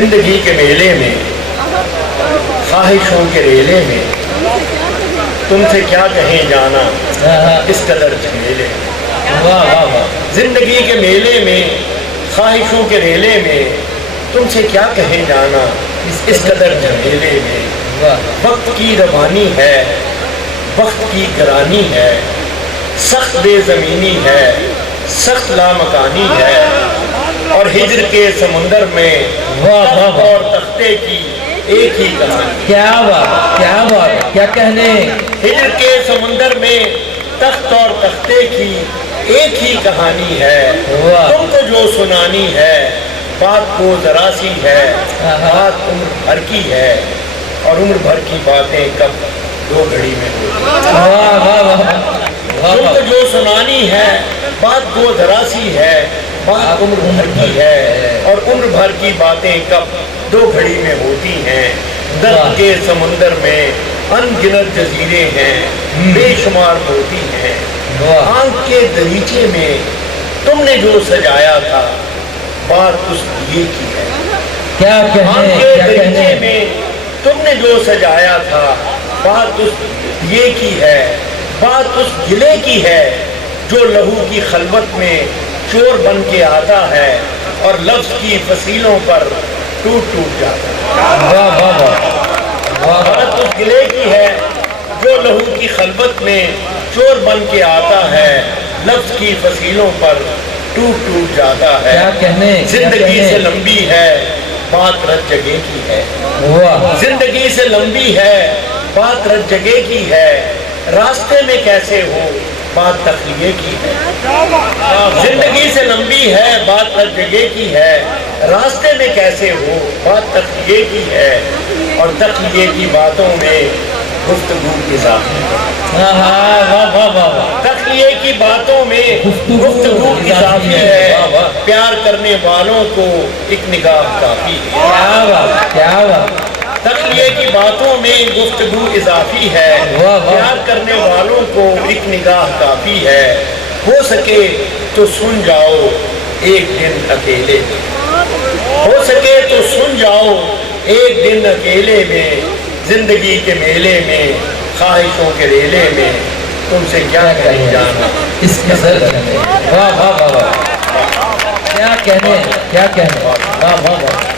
زندگی کے میلے میں، خواہشوں کے ریلے میں، تم سے کیا کہیں جانا اس قدر جھمیلے میں۔ زندگی کے میلے میں، خواہشوں کے ریلے میں، تم سے کیا کہیں جانا اس قدر جھمیلے میں۔ وقت کی روانی ہے، وقت کی گرانی ہے، سخت بے زمینی ہے، سخت لامکانی ہے، اور ہجر کے سمندر میں تخت اور تختے کی ایک ہی کہانی۔ کیا بات، کیا بات، کیا کہنے۔ ہجر کے سمندر میں تخت اور تختے کی ایک ہی کہانی ہے، تم کو جو سنانی ہے بات کو ذرا سی ہے، بات عمر بھر کی ہے، اور عمر بھر کی باتیں کب دو گھڑی میں ہوتی۔ تم کو جو سنانی ہے بات کو ذرا سی ہے، بات عمر بھر کی ہے، اور عمر بھر کی باتیں کب دو گھڑی میں ہوتی ہیں۔ درد کے سمندر میں ان گنت جزیرے ہیں، بے شمار موتی ہیں۔ آنکھ کے دریچے میں تم نے جو سجایا تھا بات اس دیے کی ہے۔ کیا کہنے، آنکھ کے کیا دریچے کہنے۔ میں تم نے جو سجایا تھا بات اس دیے کی ہے، بات اس گلے کی ہے جو لہو کی خلوت میں چور بن کے آتا ہے، اور لفظ کی فصیلوں پر ٹوٹ ٹوٹ جاتا ہے۔ بات اس گلے کی ہے جو لہو کی خلوت میں چور بن کے آتا ہے، لفظ کی فصیلوں پر ٹوٹ ٹوٹ جاتا ہے۔ کیا کہنے، زندگی سے لمبی ہے بات رت جگہ کی ہے، زندگی سے لمبی ہے بات رت جگہ کی ہے، راستے میں کیسے ہو بات تخلیے کی ہے۔ زندگی سے لمبی ہے بات رت جگہ کی ہے، راستے میں کیسے ہو بات تخلیے کی ہے، اور تخلیے کی باتوں میں گفتگو اضافی ہے۔ تخلیے کی باتوں میں گفتگو اضافی ہے، پیار کرنے والوں کو ایک نگاہ کافی ہے۔ کیا بات، کیا بات۔ تخلیے کی باتوں میں گفتگو اضافی ہے، پیار کرنے والوں کو ایک نگاہ کافی ہے، ہو سکے تو سن جاؤ ایک دن اکیلے میں، ہو سکے تو سن جاؤ ایک دن اکیلے میں، زندگی کے میلے میں، خواہشوں کے ریلے میں، تم سے کیا کہیں جانا اس قدر جھمیلے۔ واہ واہ واہ، کیا کہنے، کیا کہنے۔ واہ واہ واہ۔